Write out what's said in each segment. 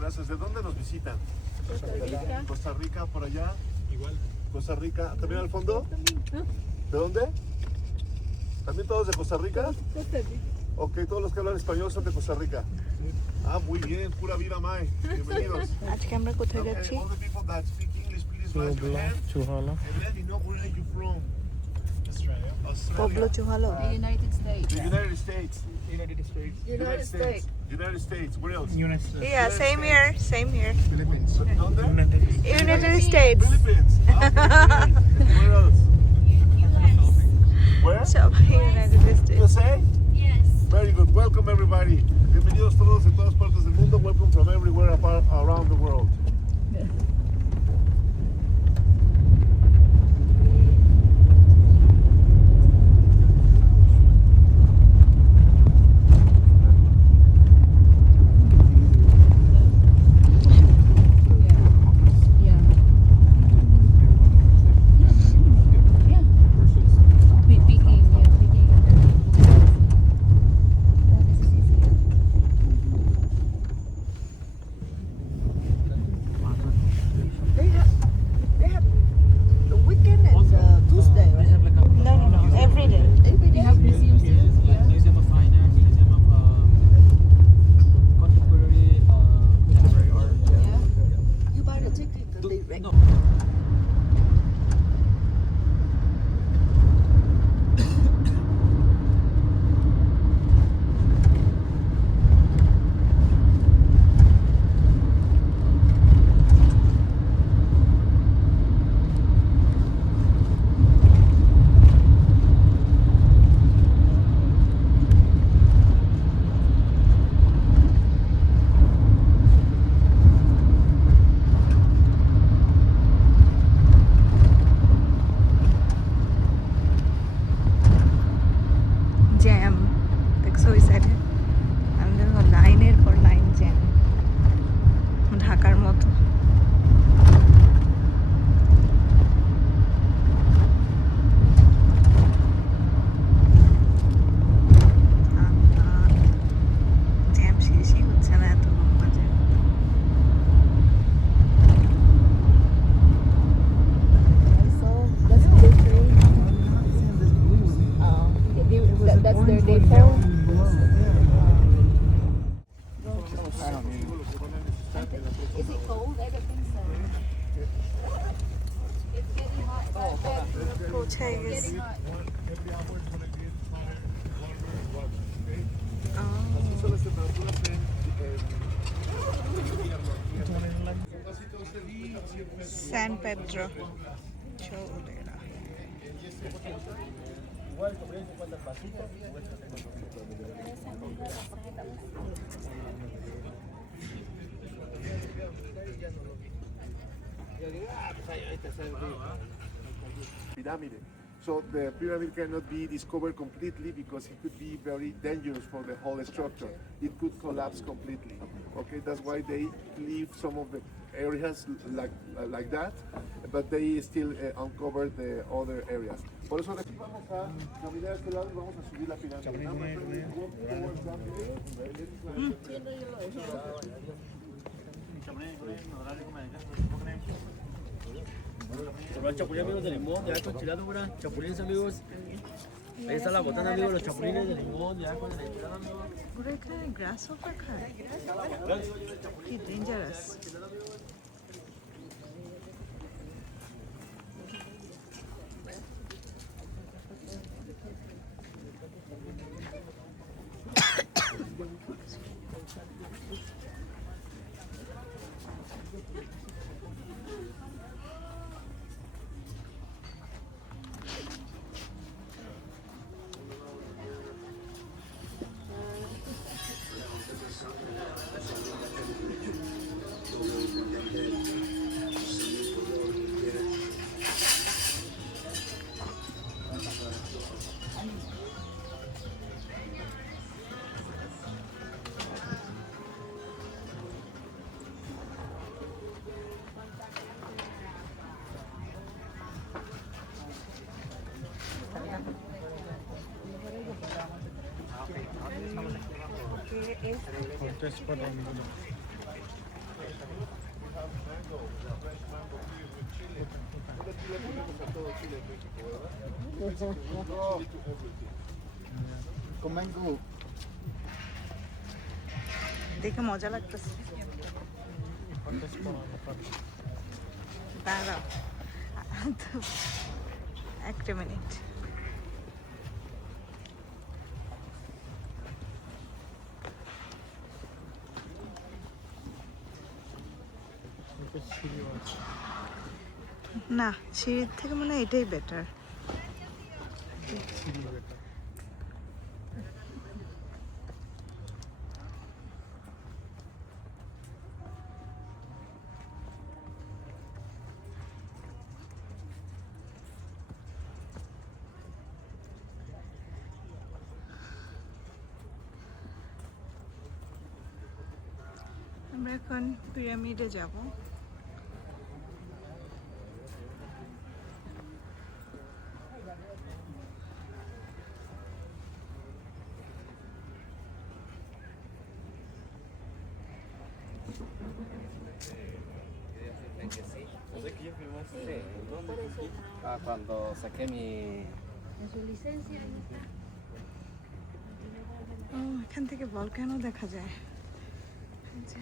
gracias. ¿De dónde nos visitan? Costa Rica. Costa Rica, por allá. Igual. Costa Rica. ¿También al fondo? ¿De dónde? ¿También todos de Costa Rica? Costa Rica. Ok, todos los que hablan español son de Costa Rica. Ah, muy bien. Pura vida, Mae. Bienvenidos. আজকে আমরা কোথায় যাচ্ছি? All the people that speak English, please raise your hand Chuhala. and let me know where are you from. Australia. Puebla Australia. Chuhalo. The United States. The United States. United States. United States. United States. Where else? United States. Yeah, same here, same here. Philippines. ¿Dónde? United States. United States. Philippines. Ah, okay. Where else? Where? সবাই United States. USA? Yes. Very good. Welcome everybody. Bienvenidos todos de todas partes del mundo. Welcome from everywhere around the world. They have the weekend and Tuesday, right? No, every day. Every day. Museums too. Yeah. Museum of Fine Art, Museum of Contemporary Art. Yeah. You buy the ticket direct. No. Jam দেখছো ওই সাইডে আমাদের লাইনের পর line jam ঢাকার মতো jam শেষই হচ্ছে না এত লম্বা jam So that's the train. That's their depot. Is it cold? I don't think so. It's getting hot. পৌঁছাই গেছি Así son las temperaturas en San Pedro Cholula pyramid. So the pyramid cannot be discovered completely because it could be very dangerous for the whole structure. It could collapse completely. Okay, that's why they leave some of the areas like that, but they still uncover the other areas. Por eso de aquí vamos a caminar a este lado y vamos a subir la pirámide. Los chapulines amigos de limón, ya con chilado, ¿verdad? Chapulines amigos. Ahí está la botana amigos, los chapulines de limón, ya con el enchilado amigos. ওরা এখানে গ্রাসহপার খায় কি dangerous Contest por le ponemos a todo chile en México, ¿verdad? No. Chile to everything. Con mango. দেখে মজা লাগতেছে। দাঁড়াও একটা minute. না, সিঁড়ির থেকে মনে হয় এটাই বেটার। আমরা এখন পিরামিডে যাব। Cuando saqué mi... ও, এখান থেকে ভলকানো দেখা যায়। এই যে।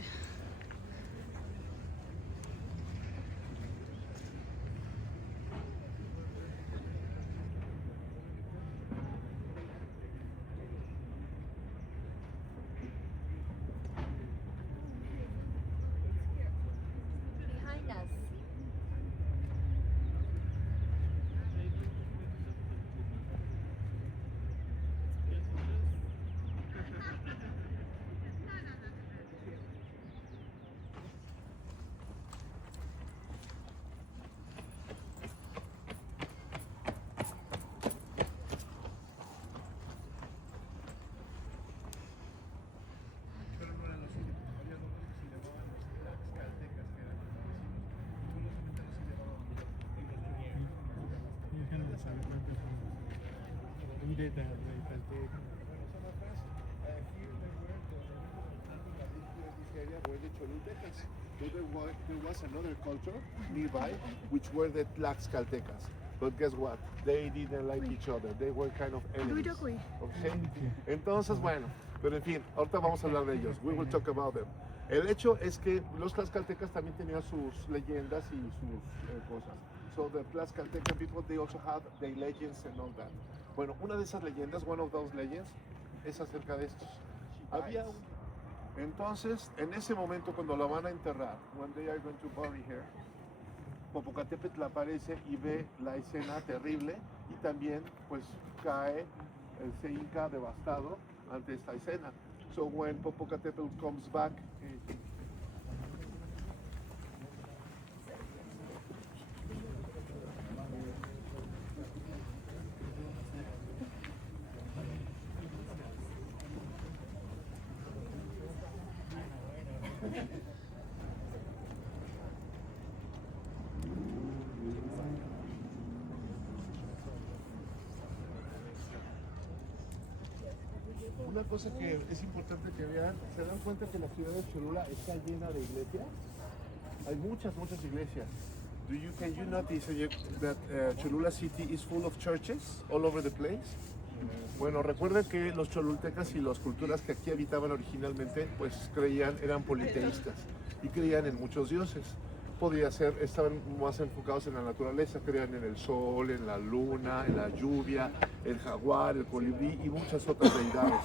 Behind us. Were the Cholultecas. So there was another culture nearby, which were the Tlaxcaltecas. But guess what? They didn't like each other. They were kind of enemies. Okay? Entonces, bueno, pero en fin, ahorita vamos a hablar de ellos. We will talk about them. El hecho es que los Tlaxcaltecas también tenían sus leyendas y sus cosas. So the Tlaxcaltecan people, they also had their legends and all that. Bueno, una de esas leyendas, one of those legends, es acerca de estos. Había un... Entonces, en ese momento cuando la van a enterrar, when they are going to bury her, Popocatépetl aparece y ve la escena terrible y también pues cae, se hinca devastado ante esta escena. So when Popocatépetl comes back, una cosa que es importante que vean, ¿se dan cuenta que la ciudad de Cholula está llena de iglesias? Hay muchas iglesias. Can you notice that Cholula city is full of churches all over the place? Bueno, recuerden que los cholultecas y las culturas que aquí habitaban originalmente, pues eran politeístas y creían en muchos dioses. Podría ser, estaban más enfocados en la naturaleza, creían en el sol, en la luna, en la lluvia, el jaguar, el colibrí y muchas otras deidades.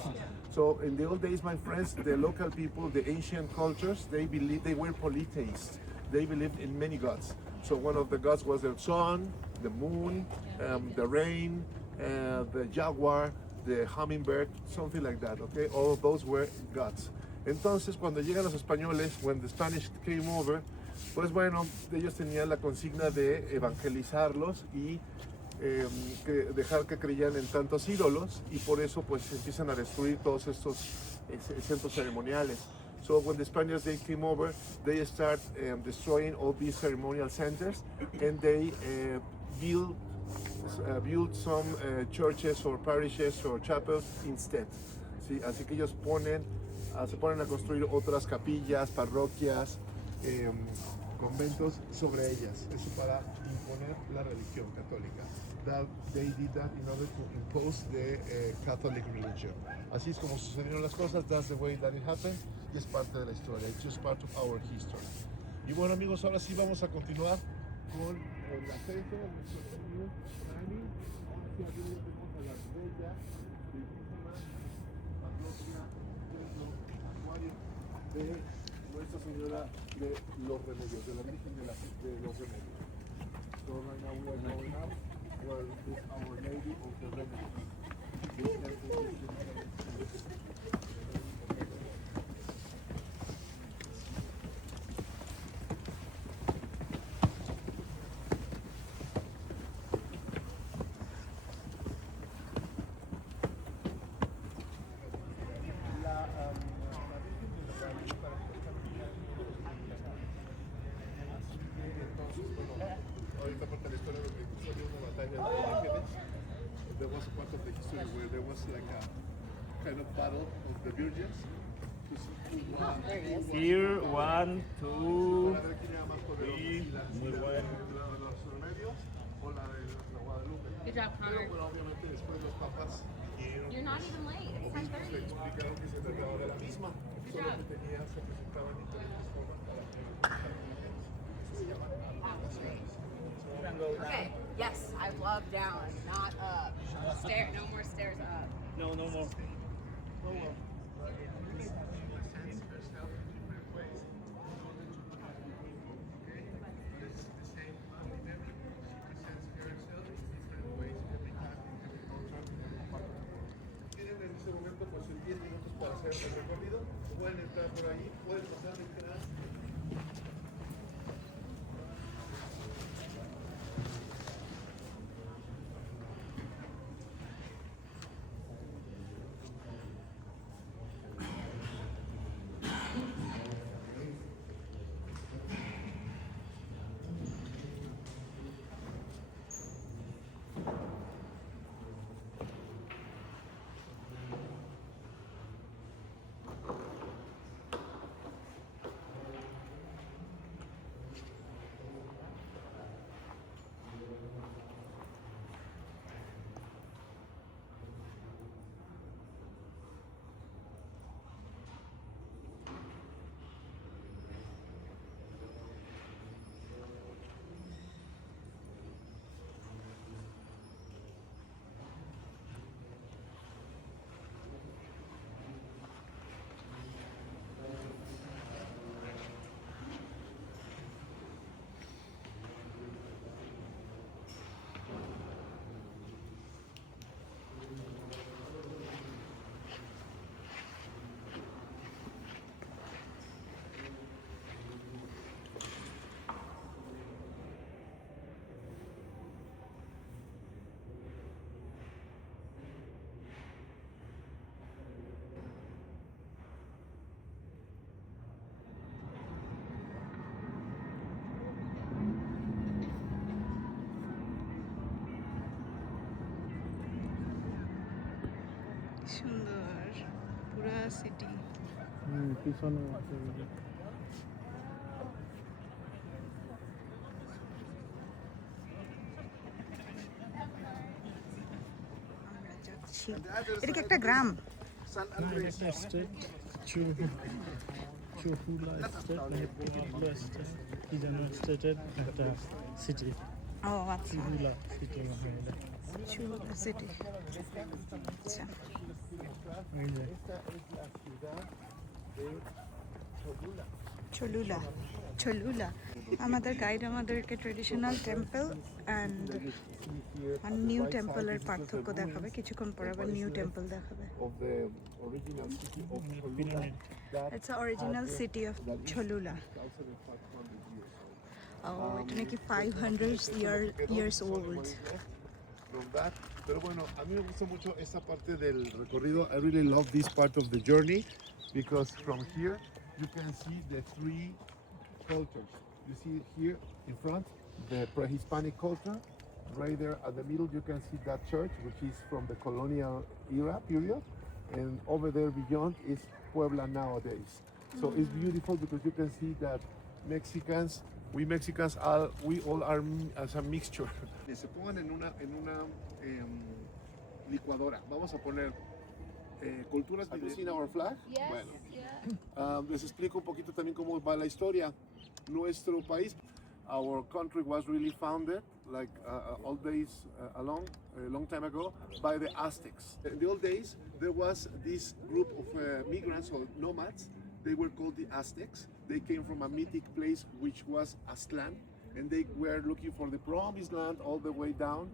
So in the old days, my friends, the local people, the ancient cultures, they were polytheists. They believed in many gods. So one of the gods was the sun, the moon, the rain, the jaguar, the hummingbird, something like that, okay? All of those were gods. Entonces, cuando llegan los españoles, when the Spanish came over, pues bueno, ellos tenían la consigna de evangelizarlos y dejar que creyeran en tantos ídolos y por eso pues empiezan a destruir todos estos centros ceremoniales. So when the Spaniards they came over, they start destroying all these ceremonial centers and they build some churches or parishes or chapels instead. ¿Sí? Así que ellos se ponen a construir otras capillas, parroquias, conventos sobre ellas. Eso para imponer la religión católica. That they did that in order to impose the Catholic religion. Así es como sucedieron las cosas. That's the way that it happened. Y es parte de la historia. It's just part of our history. Y bueno, amigos, ahora sí vamos a continuar con el ascenso de nuestro señor Rani. Hacia arriba tenemos a la bella, bellísima parroquia, templo, acuario de Nuestra Señora de los Remedios, de la Virgen de los Remedios. So right now we are going up where is Our Lady of the Remedies. This temple is ahorita parte de la historia donde salió una batalla de vírgenes. There was a part of the history where there was like a kind of battle of the virgins to see who won. Here, 1, 2, Para ver quién era más poderoso, si la de los remedios o la de la Guadalupe. Good job, Pero Connor. bueno, obviamente después los papas You're not even late. It's obispos le 10:30. explicaron que se trataba de la misma, solo que se presentaban diferentes formas para que se llaman adaptaciones. Okay. Yes, I love down, not up. No more stairs up. no, no more. Tienen en este momento pues 10 minutos para hacer el recorrido. Pueden entrar por ahí, pueden pasar de entrar. সুন্দর পুরা city. পিছনে আছে আমরা যাচ্ছি, এটা কি একটা গ্রাম? San Andrés. একটা স্টেট চহুলা স্টেট মানে পুরুলিয়া স্টেট কি যেন স্টেটের একটা সিটি ও আচ্ছা, চহুলা সিটি মনে হয় এটা। চুলা সিটি। আচ্ছা, এই যে চলুলা চলুলা। আমাদের গাইড আমাদেরকে ট্রেডিশনাল টেম্পল অ্যান্ড নিউ টেম্পলের পার্থক্য দেখাবে, কিছুক্ষণ পর আবার নিউ টেম্পল দেখাবে। Of the original city of Cholula, pyramid that it's original city of Cholula. 1,500 years old. ও এটা নাকি 500 years old. From that. Pero bueno, a mí me gusta mucho esta parte del recorrido. I really love this part of the journey because from here you can see the three cultures. You see here in front the pre-Hispanic culture. Right there at the middle you can see that church, which is from the colonial era period. And over there beyond is Puebla nowadays. So it's beautiful because you can see that Mexicans We Mexicans, we all are as a mixture. Se pongan en una licuadora. Vamos a poner culturas. Have you seen our flag? Yes. Bueno, Yeah. les explico un poquito también cómo va la historia. Nuestro país, our country was really founded like old days a long time ago by the Aztecs. In the old days, there was this group of migrants or nomads. They were called the Aztecs. They came from a mythic place which was Aztlan, and they were looking for the promised land all the way down.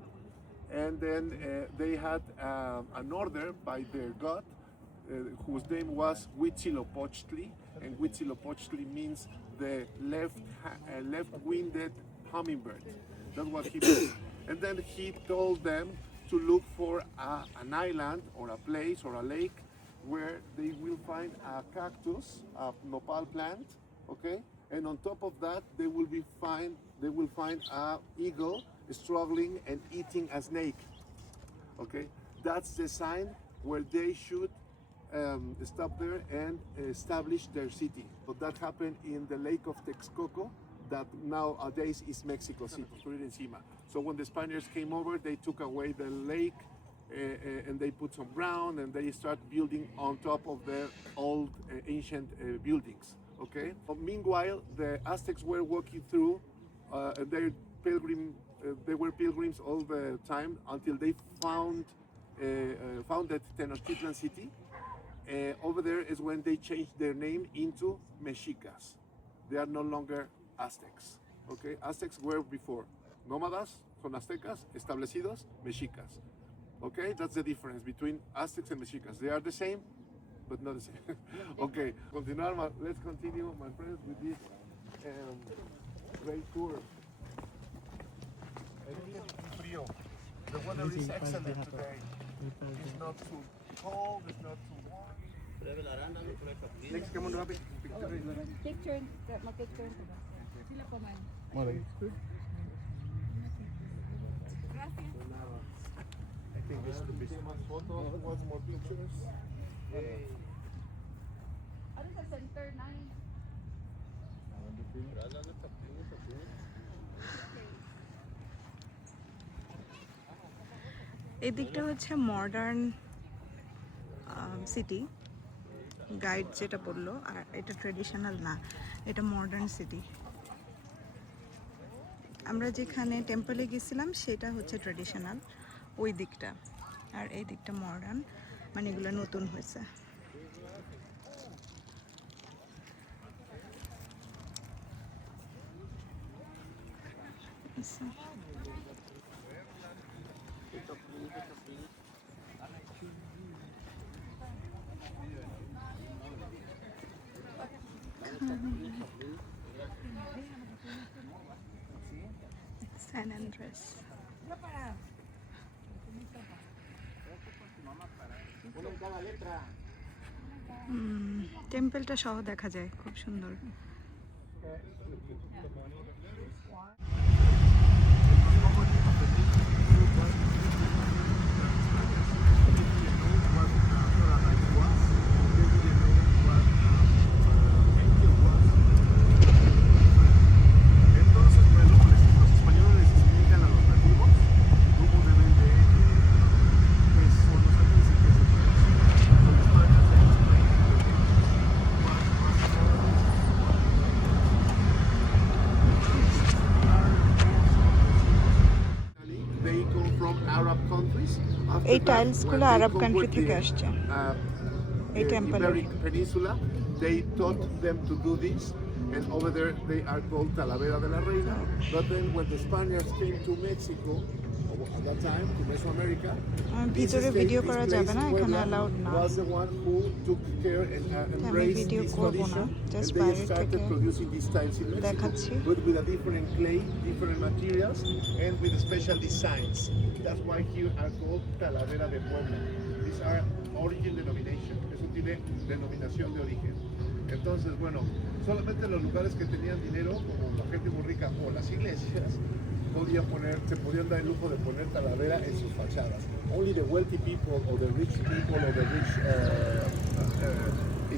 And then they had an order by their god, whose name was Huitzilopochtli, and Huitzilopochtli means the left-winded hummingbird. That's what he meant. And then he told them to look for an island or a place or a lake where they will find a cactus, a nopal plant, okay? And on top of that, they will find a eagle struggling and eating a snake, okay? That's the sign where they should stop there and establish their city. So that happened in the Lake of Texcoco, that nowadays is Mexico City, encima. So when the Spaniards came over, they took away the lake and they put some ground and they start building on top of the old ancient buildings. Okay. Meanwhile, the Aztecs were walking through their they were pilgrims all the time until they founded Tenochtitlan city. Over there is when they changed their name into Mexicas. They are no longer Aztecs. Okay, Aztecs were before nómadas, son aztecas, establecidos, Mexicas. Okay, that's the difference between Aztecs and Mexicas. They are the same, but not the same. Okay, let's continue, my friends, with this great tour. The weather is excellent today. It's not too cold, it's not too warm. Next, come on, Rabi. Picture, my picture. Sila po man. I think this could be some photos. What's more pictures? Ano sa center 9? এই দিকটা হচ্ছে modern city, guide যেটা বললো, আর এটা traditional না, এটা modern city. আমরা যেখানে টেম্পলে গেছিলাম সেটা হচ্ছে ট্রেডিশনাল ওই দিকটা, আর এই দিকটা মডার্ন, মানে এগুলো নতুন হয়েছে। San Andrés. টেম্পলটা সহ দেখা যায়, খুব সুন্দর। এই টাইলসগুলো আরব কান্ট্রি থেকে আসছে। এই টেম্পলের Peninsula, they taught them to do this, and over there they are called Talavera de la Reina. But then when the Spaniards came to Mexico, at that time to Mesoamerica, ভিতরে video করা যাবে না, এখানে allowed না। was the one who took care and embraced video this করব না, tradition, just and they বাইরে started থেকে producing these tiles in Mexico, দেখাচ্ছি। but with a different clay, different materials, and with special designs. That's why here are called Talavera de Puebla. These are origin denomination. Eso tiene denominación de origen. Entonces, bueno, solamente los lugares que tenían dinero, como la gente muy rica o las iglesias, se podían dar el lujo de poner Talavera en sus fachadas. Only the wealthy people or the rich people or the rich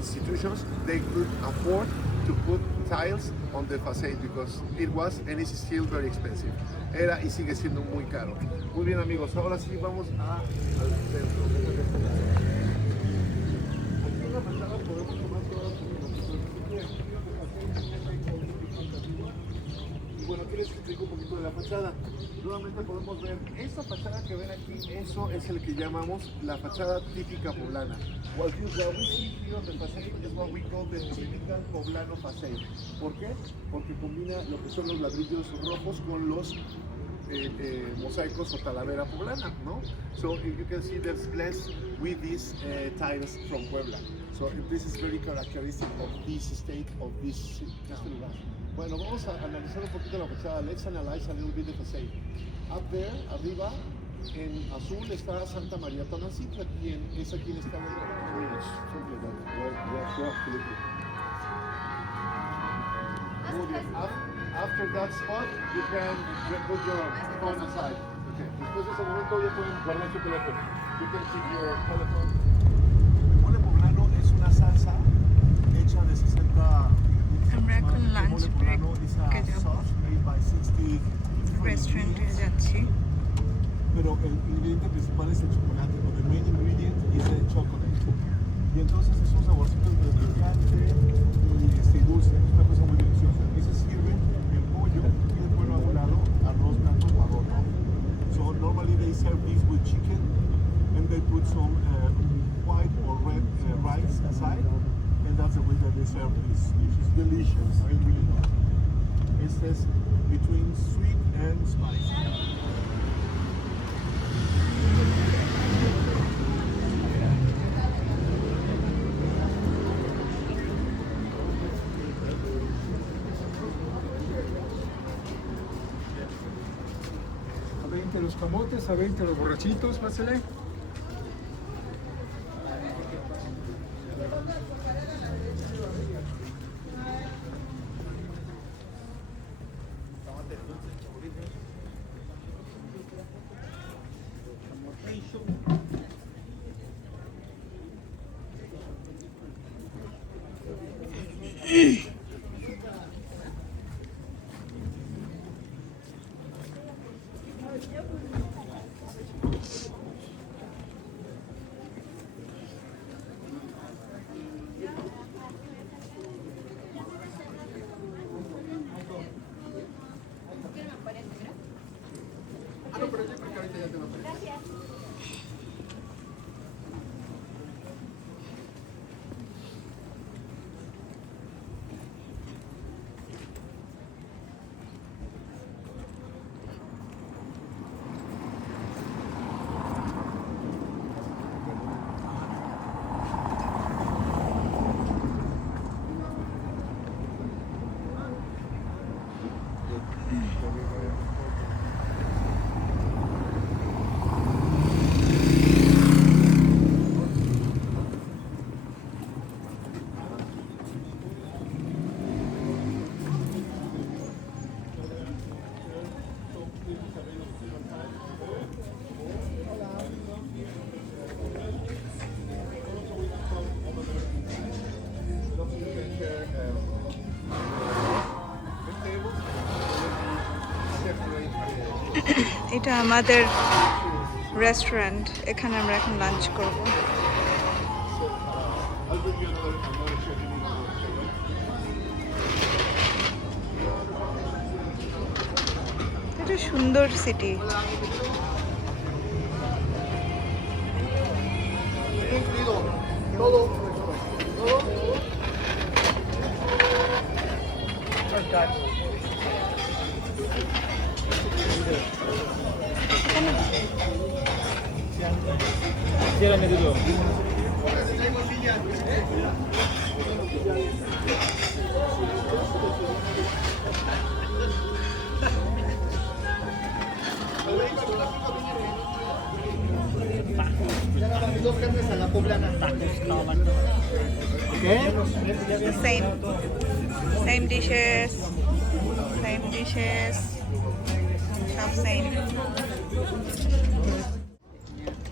institutions, they could afford to put tiles on the facade because it was and is still very expensive. Era y sigue siendo muy caro. Muy bien amigos, ahora sí vamos al centro. Aquí en la fachada podemos tomar todas las fotografías. Y bueno, aquí les explico un poquito de la fachada. Nuevamente podemos ver esta fachada que ven aquí, eso es el que llamamos la fachada típica poblana. What we see here on the facade is what we call the typical poblano facade. ¿Por qué? Porque combina lo que son los ladrillos rojos con los mosaicos o talavera poblana, ¿no? So you can see there's glass with these tiles from Puebla. So this is very characteristic of this state, of this lugar. Bueno, vamos a analizar un poquito la fachada. Let's analyze a little bit the facade. Up there, arriba, en azul está Santa María Tonancita, quien es aquí en Estado de Muy bien. After that spot, you can put your phone aside. Okay. Después de ese momento ya pueden guardar su teléfono. You can keep your telephone. El mole poblano es una salsa hecha de 60 আমরা এখন lunch ব্রেকে যাব রেস্টুরেন্টে যাচ্ছি pero el ingrediente principal es el chocolate, o the main ingredient is the chocolate. Y entonces es un saborcito entre picante y dulce, es una cosa muy deliciosa. Y se sirve en pollo y después lo a un lado arroz blanco o arroz rojo. So normally they serve this with chicken and they put some white or red rice aside, and that's the way that they serve this dish. It's delicious, I really love it. It says between sweet and spicy. A 20 los camotes, a 20 los borrachitos, pásale. এটা আমাদের restaurant, এখানে আমরা এখন lunch করব। এটা সুন্দর city. Dos carnes a la poblana. The same dishes, সব same.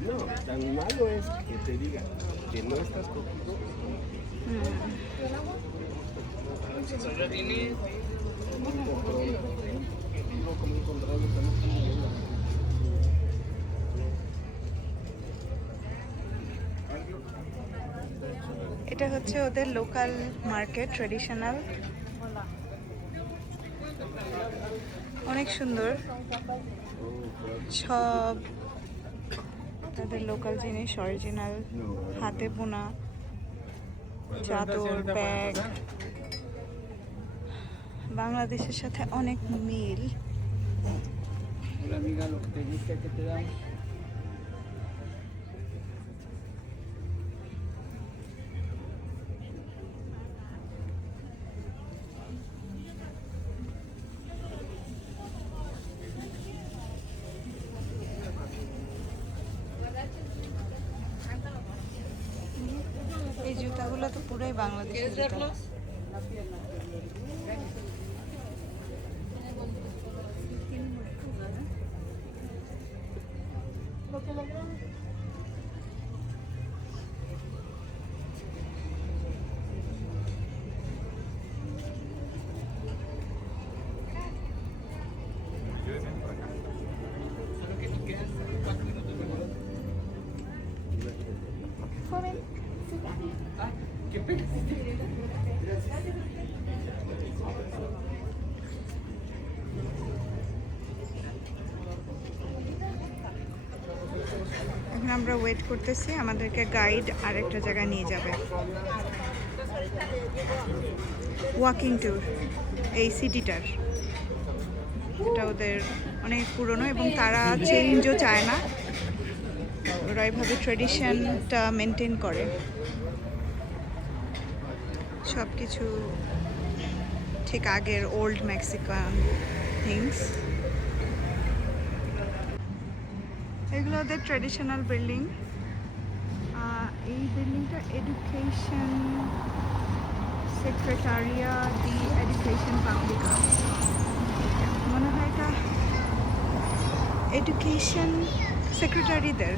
No, tan malo es que te digan que no estás comiendo. এটা হচ্ছে ওদের লোকাল মার্কেট, ট্রেডিশনাল, অনেক সুন্দর। সব তাদের লোকাল জিনিস, অরিজিনাল, হাতে বোনা চাদর, ব্যাগ, বাংলাদেশের সাথে অনেক মিল। Hola amiga, lo que te gusta que te damos. এই জুতাগুলো তো পুরোই বাংলাদেশের জুতা। এখন আমরা ওয়েট করতেছি, আমাদেরকে গাইড আরেকটা জায়গায় নিয়ে যাবে, ওয়াকিং ট্যুর এই সিটিটার। এটা ওদের অনেক পুরনো এবং তারা চেঞ্জও চায় না, ওরা এইভাবে ট্রেডিশনটা মেনটেন করে। সব কিছু ঠিক আগের ওল্ড মেক্সিকান থিংস। এগুলো ওদের ট্রেডিশনাল বিল্ডিং। এই বিল্ডিংটা এডুকেশন সেক্রেটারিয়া দি এডুকেশন পাবলিকা, মনে হয় এটা এডুকেশন সেক্রেটারিদের।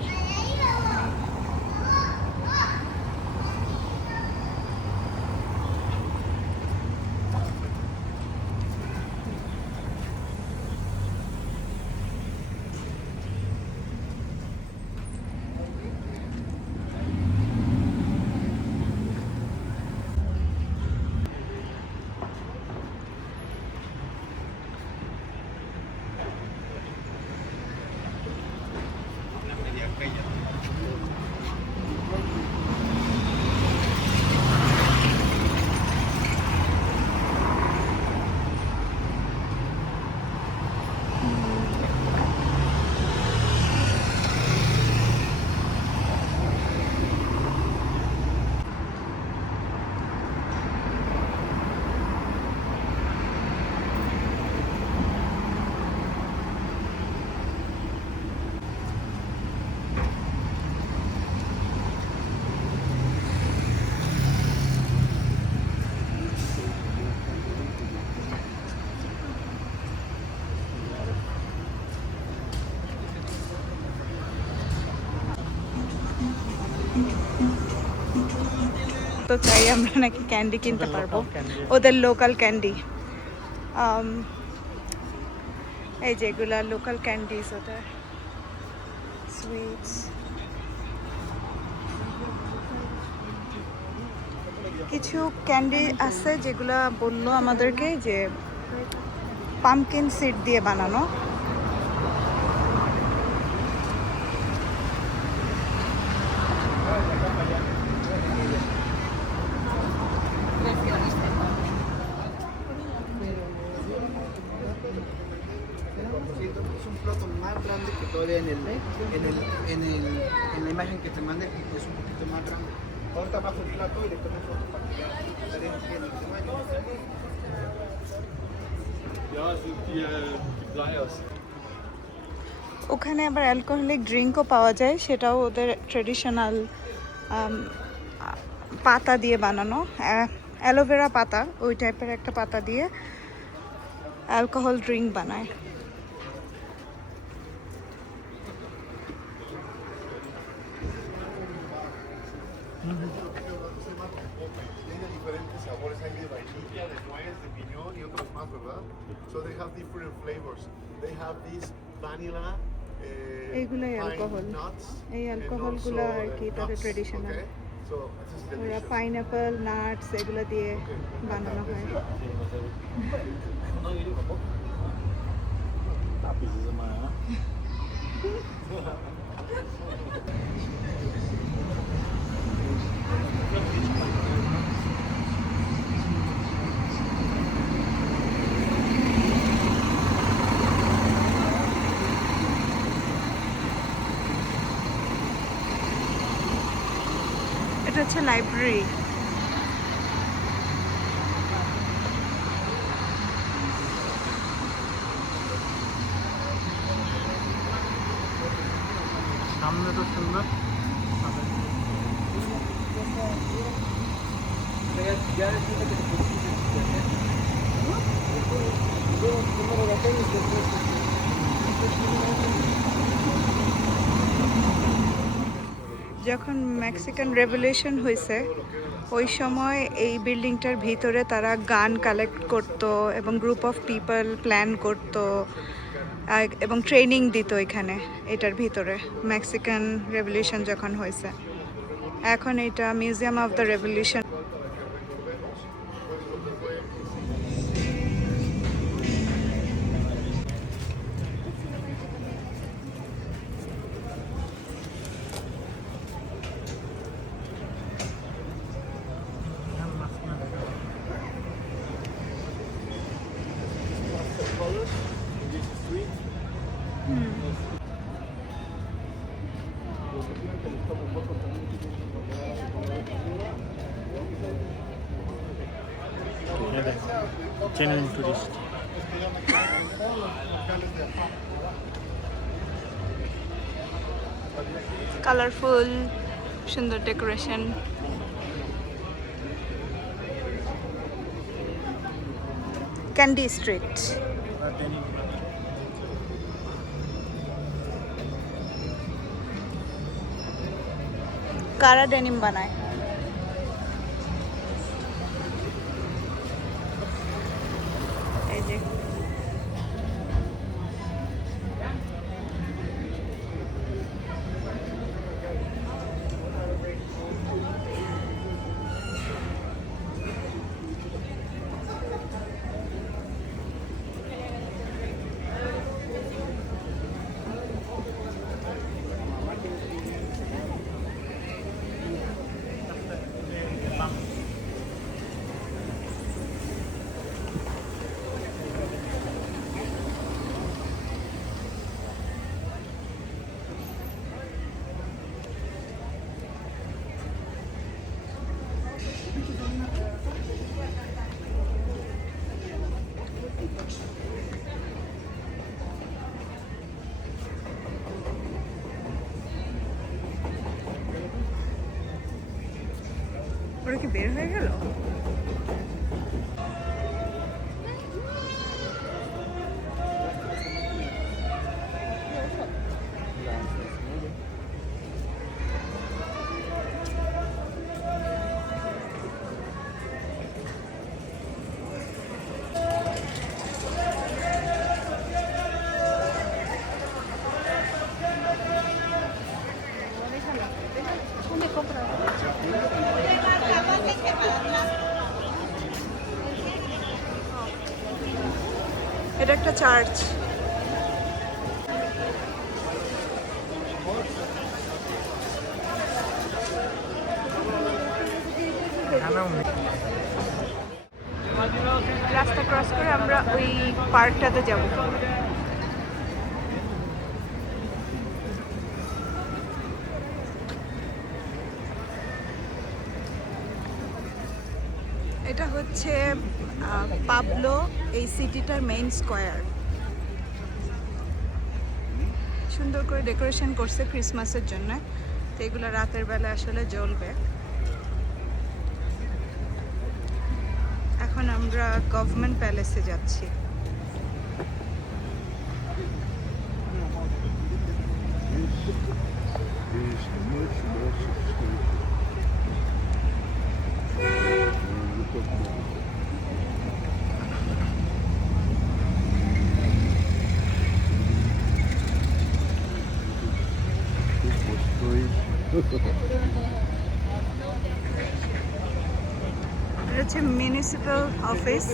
তো চাই আমরা নাকি ক্যান্ডি কিনতে পারবো, ওদের লোকাল ক্যান্ডি। এই যেগুলা লোকাল ক্যান্ডিজ, ওদের সুইটস। কিছু ক্যান্ডি আছে যেগুলা বললো আমাদেরকে যে পামকিন সিড দিয়ে বানানো। Es un plato más grande que todavía en la imagen que te mandé, es un poquito más grande. Ahorita bajo el plato y le tomo foto para que vean bien el tamaño. Ja, sind die Flyers. ওখানে আবার alcoholic ড্রিঙ্কও পাওয়া যায়, সেটাও ওদের traditional পাতা দিয়ে বানানো, aloe vera পাতা, ওই টাইপের একটা পাতা দিয়ে অ্যালকোহল ড্রিঙ্ক বানায়। se llama compote. Tiene diferentes sabores, hay de vainilla, de nuez, de piñón y otros más, ¿verdad? So they have different flavors. They have this vanilla, এইগুলাই pine অ্যালকোহল nuts, এই and অ্যালকোহলগুলো also, আর কি তাদের nuts, traditional okay? So this is ওরা delicious. Pineapple nuts এগুলো দিয়ে বানানো হয় এটা হচ্ছে লাইব্রেরি সামনে তো সুন্দর যখন মেক্সিকান রেভলিউশন হয়েছে ওই সময় এই বিল্ডিংটার ভিতরে তারা গান কালেক্ট করতো এবং গ্রুপ অফ পিপল প্ল্যান করতো এবং ট্রেনিং দিত এখানে এটার ভিতরে মেক্সিকান রেভলিউশন যখন হয়েছে এখন এটা museum of the revolution genuine tourist colourful সুন্দর ডেকোরেশন ক্যান্ডি স্ট্রিট কারা ডেনিম বানায় এই যে ওরা কি বের হয়ে গেল এটা একটা চার্চ রাস্তা ক্রস করে আমরা ওই পার্কটাতে যাব এটা হচ্ছে পাবলো এই সিটিটার মেইন স্কোয়ার সুন্দর করে ডেকোরেশন করছে ক্রিসমাসের জন্য তো এগুলো রাতের বেলা আসলে জ্বলবে এখন আমরা গভর্নমেন্ট প্যালেসে যাচ্ছি এটা হচ্ছে মিউনিসিপ্যাল অফিস।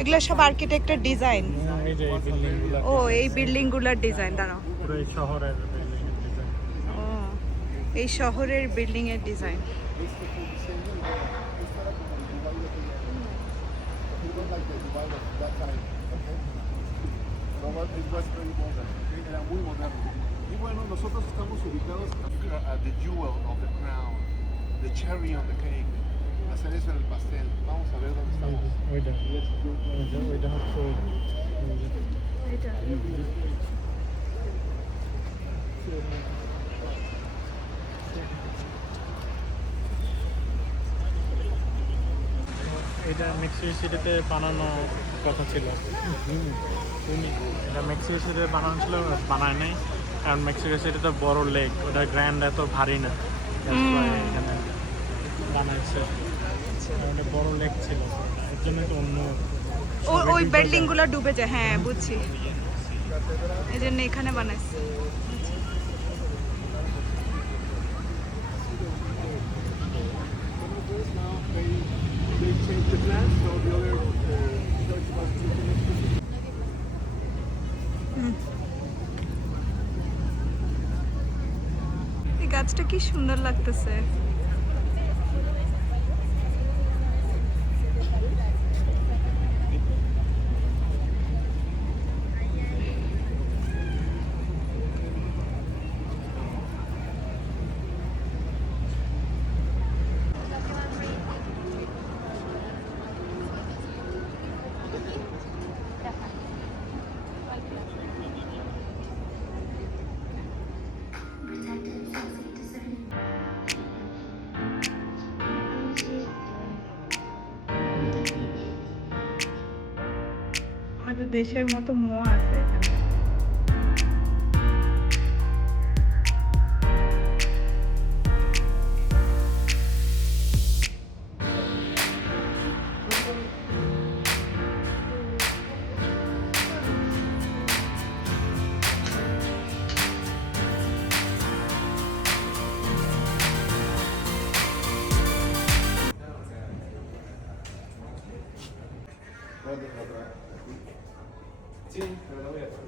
এগুলো সব আর্কিটেক্টের ডিজাইন। এই যে এই বিল্ডিংগুলো ও এই বিল্ডিংগুলোর ডিজাইন দাঁড়াও। পুরো এই শহরের বিল্ডিং এর ডিজাইন। ও এই শহরের বিল্ডিং এর design. Era muy moderno. Y bueno, nosotros estamos ubicados at the jewel of the crown, the cherry on the cake, la cereza en el pastel. Vamos a ver dónde estamos. ওইটা ওইটা হচ্ছে এটা এটা Mexico সিটিতে বানানো কথা ছিল। এটা মেক্সিকো সিটিতে বানানো ছিল, বানায় নাই কারণ মেক্সিকো সিটিতে বড় লেক, ওটা গ্র্যান্ড এত ভারী না, এখানে বানাইছে কারণ এটা বড় লেক ছিল, এর জন্য তো অন্য ওই বিল্ডিং গুলো ডুবে যায়। হ্যাঁ বুঝছি, এই জন্য এখানে বানাইছে। They changed the plan, so the other church was এই গাছটা কি সুন্দর লাগতেছে। আমাদের দেশের মতো মোয়া আছে এখানে। Sí, pero no voy a hacer.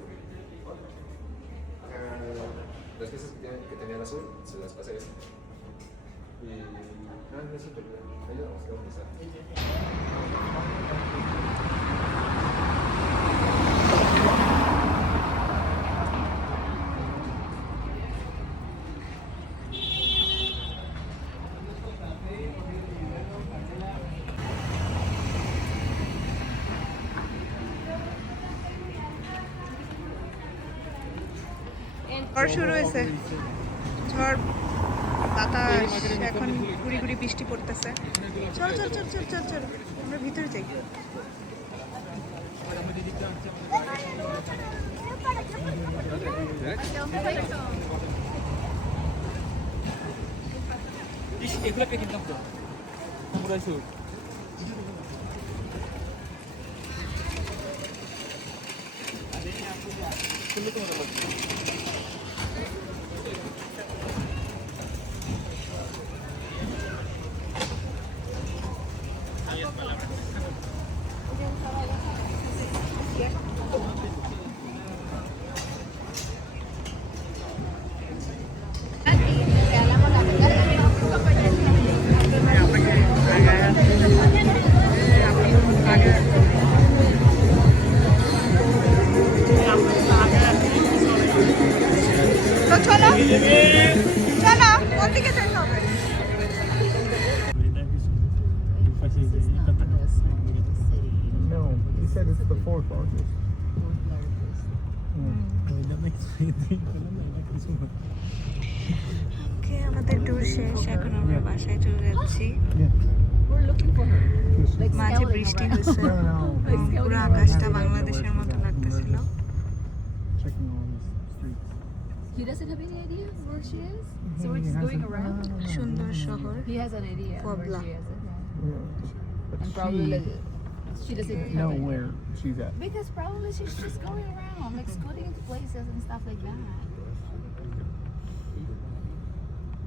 Las piezas que tenían azul se las pasé a esta. Y. No se te olvida. Ahí vamos a empezar. ঝড় শুরু হয়েছে, ঝড় বাতাস, এখন গুড়ি গুড়ি বৃষ্টি পড়তেছে। চল চল চল চল চল চল আমরা ভিতরে যাই। এগুলো পেকিং করতো পুরো শুট চলো কোন দিকে যেতে হবে? No, he said it's the fourth largest. ওকে আমাদের ট্যুর শেষ, এখন আমরা বাসায় চলে যাচ্ছি। We're looking for her. Like মাঝে scouting বৃষ্টি around. হয়েছে, পুরো আকাশটা বাংলাদেশের মতো লাগতেছিল। Checking all these streets. He doesn't have any idea where she is. So we're just going around. সুন্দর শহর He has an idea Puebla. where she is. But And probably she like, she doesn't know have it. where she's at. Because probably she's just going around, like scooting into places and stuff like that.